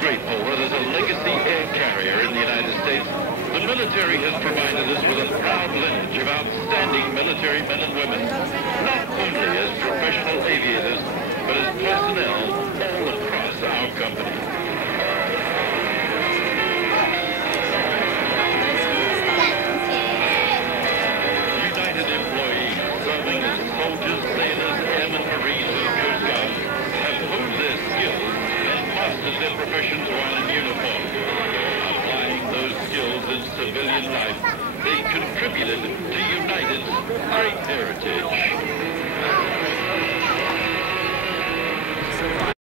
grateful that as a legacy air carrier in the United States, the military has provided us with a proud lineage of outstanding military men and women, not only as professional aviators, but as personnel all across our company. United employees serving as soldiers, sailors, airmen, marines, and Coast Guard have honed their skills and mastered their professions while in uniform. Applying those skills in civilian life, they contributed to United's great heritage.